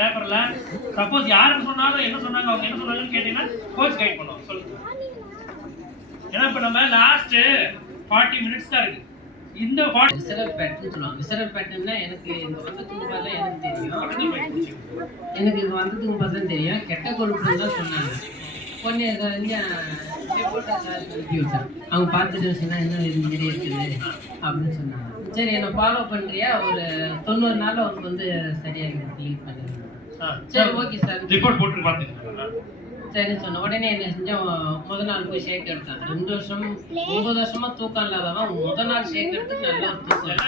பேப்பர்ல சப்போஸ் யாருக்கு சொன்னாலும் என்ன சொன்னாங்க அவங்க என்ன சொன்னாங்கன்னு கேட்டீங்கன்னா கோச் கைட் பண்ணுவோம். சொல்லுங்க. ஏன்னா இப்ப நம்ம லாஸ்ட் 40 மினிட்ஸ் தான் இருக்கு. இந்த விசரல் பேட்டர்ன் சொல்லுவாங்க. விசரல் பேட்டர்ன்னா எனக்கு இந்த வந்ததுக்கு பார்த்தா எனக்கு தெரியும். எனக்கு இது வந்ததுக்கு பார்த்தா தெரியும். கெட்ட கொழுப்புன்னு தான் சொன்னாங்க. கொஞ்சம் அவங்க பார்த்துட்டு சொன்னா இன்னும் இது மாதிரி இருக்குது அப்படின்னு சொன்னாங்க. சரி என்னை ஃபாலோ பண்ணுறியா, ஒரு 90 நாள் அவருக்கு வந்து சரியாக கிளீன் பண்ணிடுவேன். சரி ஓகே சார் ரிப்போர்ட் போட்டு பார்த்துக்கோங்க. சரி சொன்ன உடனே என்ன செஞ்சோம், முதல் நாள் போய் ஷேக் எடுத்தேன். 2 வருஷம் 9 வருஷமா தூக்கம் இல்லாதவன் முதல் நாள் ஷேக் எடுத்து நல்லா தூக்கம்.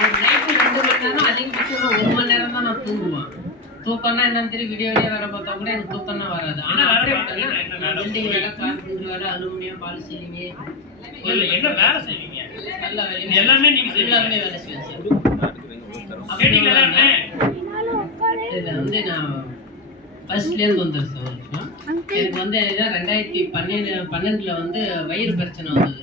ஒரு நைட்டு 2 மணி நேரம் அதிகபட்சம் 1 மணி நேரம் தான் நான் தூங்குவேன். தூக்கம்னா என்னன்னு தெரியும், வீடியோ வேலை பார்த்தா கூட எனக்கு தூக்கம்னா வராது. ஆனா பில்டிங் வேலை, கார்பெண்டர் வேலை, அலுமினியம், பால் சீலிங் என்ன வேலை செய்வீங்க? நல்ல வேலை எல்லாமே நீங்க எல்லாமே வேலை செய்வேன். இதில் வந்து நான் ஃபர்ஸ்ட்லேருந்து வந்துடுறேன் சார். ஒரு விஷயம் எனக்கு வந்து 2012 வந்து வயிறு பிரச்சனை வந்தது.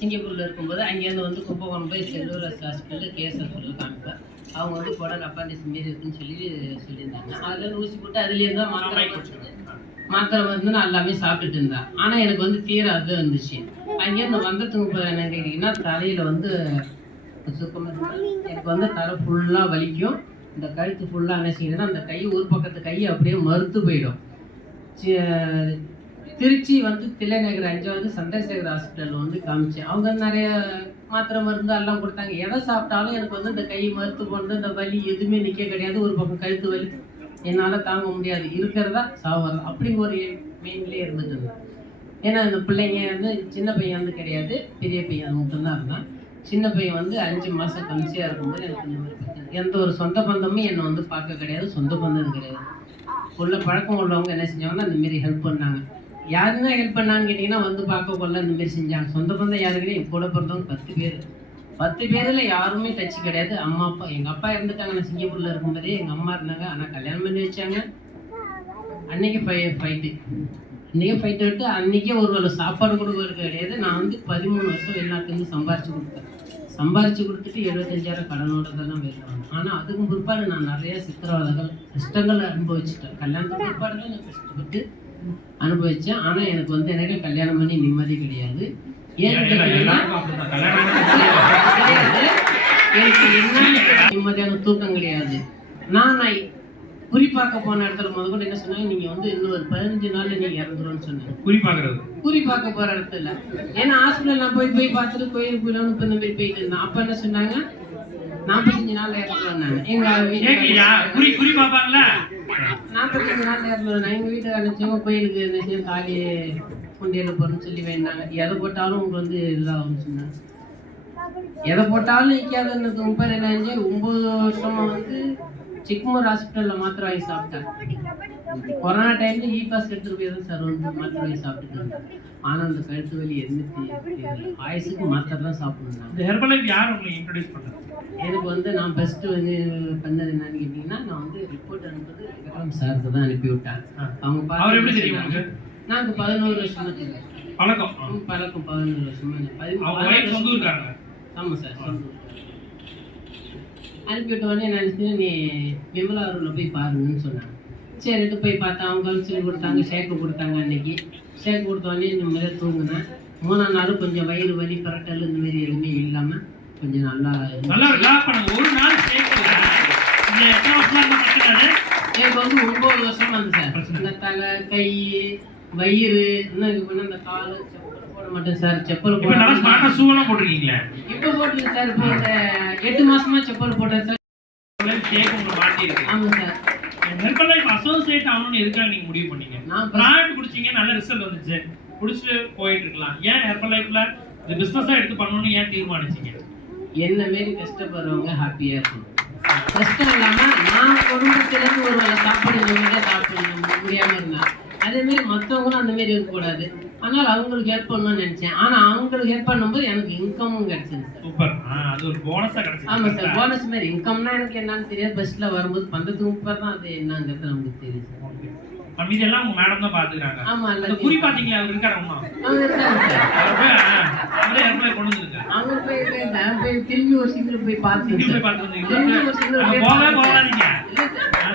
சிங்கப்பூரில் இருக்கும்போது அங்கேருந்து வந்து கும்பகோணம் போய் செல்லூரஸ் ஹாஸ்பிட்டலில் கேஎஸ்எஃப்ல காமிப்பேன். அவங்க வந்து குடல் அப்பண்டிஸ் மாரி இருக்குன்னு சொல்லியிருந்தாங்க. அதுலேருந்து ஊசி போட்டு அதுலேருந்து தான் மாத்திரை வந்து நான் எல்லாமே சாப்பிட்டுட்டு இருந்தேன். ஆனால் எனக்கு வந்து தீராது இருந்துச்சு. அங்கேருந்து வந்ததுக்கு என்ன கேட்டிங்கன்னா, தலையில் வந்து சுத்தமாக எனக்கு வந்து தலை ஃபுல்லாக வலிக்கும். இந்த கழுத்து ஃபுல்லாக என்ன செய்யணும்னா, அந்த கை ஒரு பக்கத்து கை அப்படியே மறுத்து போயிடும். திருச்சி வந்து தில்லைநகர் 5வது சந்திரசேகர் ஹாஸ்பிட்டலில் வந்து காமிச்சேன். அவங்க நிறைய மாத்திரை மருந்து எல்லாம் கொடுத்தாங்க. எதை சாப்பிட்டாலும் எனக்கு வந்து இந்த கை மறுத்து போனது, இந்த வலி எதுவுமே நிற்க கிடையாது. ஒரு பக்கம் கழுத்து வலி என்னால் தாங்க முடியாது, இருக்கிறதா சாவரம் அப்படி ஒரு மெயின்லேயே இருந்துட்டு இருந்தேன். ஏன்னா இந்த பிள்ளைங்க வந்து சின்ன பையன் வந்து கிடையாது, பெரிய பையன் அது மட்டும்தான் இருந்தான். சின்ன பையன் வந்து 5 மாதம் கம்சியாக இருக்கும்போது எனக்கு இந்த மாதிரி பிரச்சனை. எந்த ஒரு சொந்த பந்தமும் என்னை வந்து பார்க்க கிடையாது, சொந்த பந்தம் கிடையாது. உள்ள பழக்கம் உள்ளவங்க என்ன செஞ்சாங்கன்னா இந்தமாரி ஹெல்ப் பண்ணாங்க. யாருன்னா ஹெல்ப் பண்ணான்னு கேட்டிங்கன்னா வந்து பார்க்க கொள்ள இந்தமாரி செஞ்சாங்க. சொந்த பந்தம் யாருக்குன்னா என் கூட பிறந்தவங்க 10 பேர். 10 பேரில் யாருமே டச்சு கிடையாது. அம்மா அப்பா, எங்கள் அப்பா இருந்துட்டாங்க. நான் சிங்கப்பூரில் இருக்கும்போதே எங்கள் அம்மா இருந்தாங்க. ஆனால் கல்யாணம் பண்ணி வச்சாங்க. அன்றைக்கி ஃபைட்டு விட்டு அன்றைக்கே ஒரு வேளை சாப்பாடு கொடுக்கறது கிடையாது. நான் வந்து 13 வருஷம் வெளிநாட்டுலேருந்து சம்பாரிச்சு கொடுத்துட்டு 75,000 கடனோட தான் வேணும். ஆனால் அதுக்கும் பிற்பாடு நான் நிறைய சித்திரவதைகள் கஷ்டங்கள் அனுபவிச்சுட்டேன். கல்யாணத்துக்கு பிற்பாடு தான் நான் கஷ்டப்பட்டு அனுபவித்தேன். ஆனால் எனக்கு வந்து எனக்கு கல்யாணம் பண்ணி நிம்மதி கிடையாது. ஏன்னு கேட்டீங்கன்னா எனக்கு என்ன நிம்மதியான தூக்கம் கிடையாது. நான் குறிப்பாக்க போன இடத்துல முதல்ல என்ன சொன்னாங்க, நீங்கள் வந்து இன்னும் ஒரு 15 நாளில் நீங்கள் இறந்துரும்னு சொன்னாங்க. குறிப்பாக்க போகிற இடத்துல. ஏன்னா ஹாஸ்பிட்டல் நான் போய் பார்த்துட்டு கோயிலுக்கு போயிடணும் இப்போ இந்த மாதிரி போயிட்டு இருந்தேன். அப்போ என்ன சொன்னாங்க, 45 நாளில் இறந்துருவாங்க. எங்கள் வீட்டில் 45 நாளில் இறந்துருவாங்க. எங்கள் வீட்டை அனுப்பிச்சவங்க கோயிலுக்கு என்ன தாலி குண்டியில் போகிறேன்னு சொல்லி வேண்டாங்க. எதை போட்டாலும் உங்களுக்கு வந்து இதாகும்னு சொன்னாங்க. எதை போட்டாலும் நிற்காதுன்றது. 9 வருஷமாக வந்து சிக்மூர் ஹாஸ்பிட்டலில் மாத்திரை வாங்கி சாப்பிட்டேன். கொரோனா டைமில் பாஸ் எடுத்துகிட்டு போய் தான் சார் வந்து மாத்திரை வாங்கி சாப்பிட்டுட்டு இருந்தேன். ஆனால் அந்த கழுத்து வலி ஆயுசுக்கு மாத்திரை தான் சாப்பிடுவேன். எனக்கு வந்து நான் ஃபஸ்ட்டு வந்து பண்ணது என்னன்னு கேட்டிங்கன்னா, நான் வந்து ரிப்போர்ட் அனுப்புறது விக்ரம் சாருக்கு தான் அனுப்பி விட்டேன். அவங்க பார்த்து நாங்கள் 11 வருஷமா பழக்கம் 11 வருஷமா. ஆமாம் சார், அனுப்பிவிட்ட உடனே நினச்சி நீ விமலா அவர்களை போய் பாருங்கன்னு சொன்னாங்க. சரிட்டு போய் பார்த்தா அவங்க கவுன்சிலிங் கொடுத்தாங்க, ஷேக்கு கொடுத்தாங்க. அன்னைக்கு ஷேக் கொடுத்த உடனே இந்த மாதிரி தூங்கினேன். 3ஆம் நாளும் கொஞ்சம் வயிறு வலி பரட்டல் இந்த மாதிரி எதுவுமே இல்லாமல் கொஞ்சம் நல்லா ஒரு நாள் எனக்கு வந்து 9 வருஷமா வந்து சார். இந்த தலை, கை, வயிறு, இன்னும் இது பண்ண அந்த கால் போட மாட்டேன் சார். செப்பல் போட்டிருக்கீங்களா? இப்போ போட்டுருக்கு சார். இப்போ 8 மாசமா செப்பல் போட்டேன் சார். ஆமாம் சார். ஹெர்பலைஃப் அசோசியேட் ஆகணும்னு எதுக்காக நீங்க முடிவு பண்ணீங்க? ப்ராடக்ட் குடிச்சீங்க, நல்ல ரிசல்ட் வந்துச்சு, குடிச்சிட்டு போயிட்டு இருக்கலாம். ஏன் ஹெர்பலைஃப்ல இந்த பிசினஸா எடுத்து பண்ணணும்னு ஏன் தீர்மானிச்சீங்க? என்ன மாரி கஷ்டப்படுறவங்க ஹாப்பியா இருக்கணும். கஷ்டம் இல்லாம நான் குடும்பத்திலேருந்து ஒரு வேலை சாப்பாடு நிம்மதியாக சாப்பிட முடியாம இருந்தேன். அதே மாதிரி மற்றவங்களும் அந்த மாதிரி இருக்கக்கூடாது. ஆனால் அவங்களுக்கு ஹெல்ப் பண்ணணும்னு நினைச்சேன். ஆனால் அவங்களுக்கு ஹெல்ப் பண்ணும்போது எனக்கு இன்கமும் கிடைச்சது. சூப்பர். அது ஒரு போனஸா கிடைச்சது. ஆமாம் சார், போனஸ் மாதிரி. இன்கம்னா எனக்கு என்னன்னு தெரியாது. பஸ்ஸில் வரும்போது பந்தத்துக்கு முப்பது தான் அது என்னங்கிறது நமக்கு தெரியுது. இதெல்லாம் உங்க மேடம் தான் பாத்துக்கிறாங்க. ஆமா, குறி பாத்தீங்களா? அவர் இருக்காரு. அம்மா அவங்க இருக்காங்க சார். அவரே கொண்டு வந்துருக்காங்க. அவங்க போய் நான் போய் திரும்பி ஒரு சிங்கிள் போய் பார்த்தேன் திரும்பி சார். பார்த்து வந்தீங்களா? திரும்பி ஒரு சிங்கிள் அங்க போய் போகவே பார்த்தேன் சார். போகாதீங்க.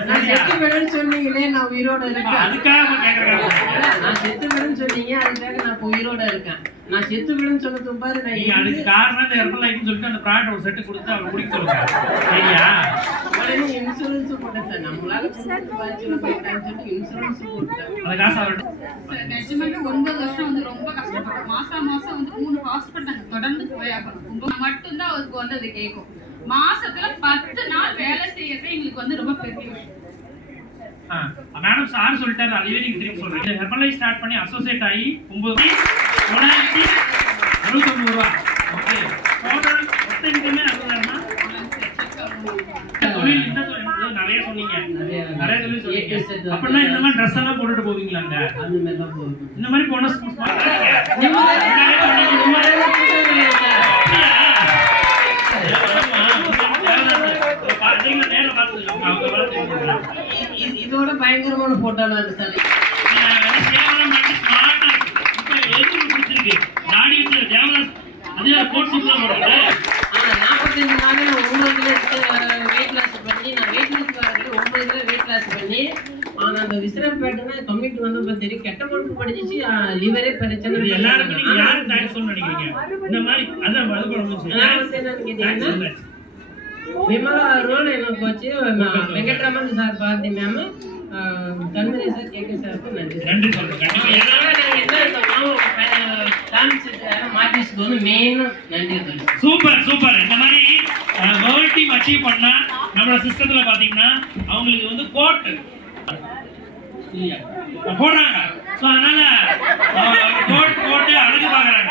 நான் செத்து விடுன்னு சொன்னீங்களே, நான் உயிரோட இருக்கேன். அதுக்காக இப்ப கேக்குறேன். நான் செத்து விடுன்னு சொன்னீங்க, அதுக்காக நான் இப்ப உயிரோட இருக்கேன். நான் செத்து விடுன்னு சொன்னதும் பாரு, நான் நீங்க அதுக்கு காரணம் இந்த ஹெர்பலைட்னு சொல்லிட்டு அந்த ப்ராடக்ட் ஒரு செட்டு கொடுத்து அவர் குடிக்க சொல்லுங்க. சரியா? உடனே இன்சூரன்ஸ் போட்டேன் சார். நம்மளால பாதிச்சுல போயிட்டான்னு சொல்லிட்டு இன்சூரன்ஸ் போட்டேன். அந்த காசு அவர்கிட்ட சார், நிஜமாவே 9 வருஷம் வந்து ரொம்ப கஷ்டப்பட்டோம். மாசம் வந்து 3 ஹாஸ்பிட்டல் நாங்க தொடர்ந்து போயாகணும். மட்டும்தான் அவருக்கு வந்து அது கேட்கும். மாசத்துல 10 நாள் வேலை செய்யறதே எங்களுக்கு வந்து ரொம்ப பெரிய விஷயம். மேடம் சார் சொல்லிட்டாரு, அதுவே நீங்க திரும்பி சொல்றீங்க. ஹெர்பலைட் ஸ்டார்ட் பண்ணி அசோசியேட் ஆகி 9,969 ரூபா. ஓகே, டோட்டல் மொத்த இன்கமே 60,000. தொழில் இந்த தொழில் நிறைய சொன்னீங்க, நிறைய தொழில் சொன்னீங்க. அப்படின்னா இந்த மாதிரி ட்ரெஸ் எல்லாம் போட்டுட்டு போவீங்களாங்க? அந்த மாதிரி தான் போகும். இந்த மாதிரி போனா ஸ்கூல் இதோட பயங்கரமான போட்டோலாம் இருக்கு சார். ஆனா 45 நாள் நான் 9 கிலோ வெயிட் லாஸ் பண்ணி, நான் வெயிட் லாஸ் வரது 9 கிலோ வெயிட் லாஸ் பண்ணி, ஆனா அந்த விசிறப்பேட்டனை கம்மிட்டு வந்து தெரியும் கெட்ட பொண்ணு படிச்சிச்சு, லிவரே பிரச்சனை. எல்லாருக்கும் நீங்க யாரும் தேங்க்ஸ் சொல்ல நினைக்கிறீங்க? இந்த மாதிரி அதான் அது கூட என்னன்னு கேட்டீங்கன்னா, விமலா ரோல் எனக்கு வச்சு வெங்கட்ராமன் சார் பார்த்தி மேம், தன்மதி சார், கேட்க சாருக்கு நன்றி. நன்றி சொல்றேன். Super super. இந்த மாதிரி வேர்ல்ட் டீம் அச்சீவ் பண்ணா நம்மளோட சிஸ்டத்துல பாத்தீங்கன்னா அவங்களுக்கு வந்து கோட் போடுறாங்க. சோ அதனால கோட் போட்டு அழகு பாக்குறாங்க.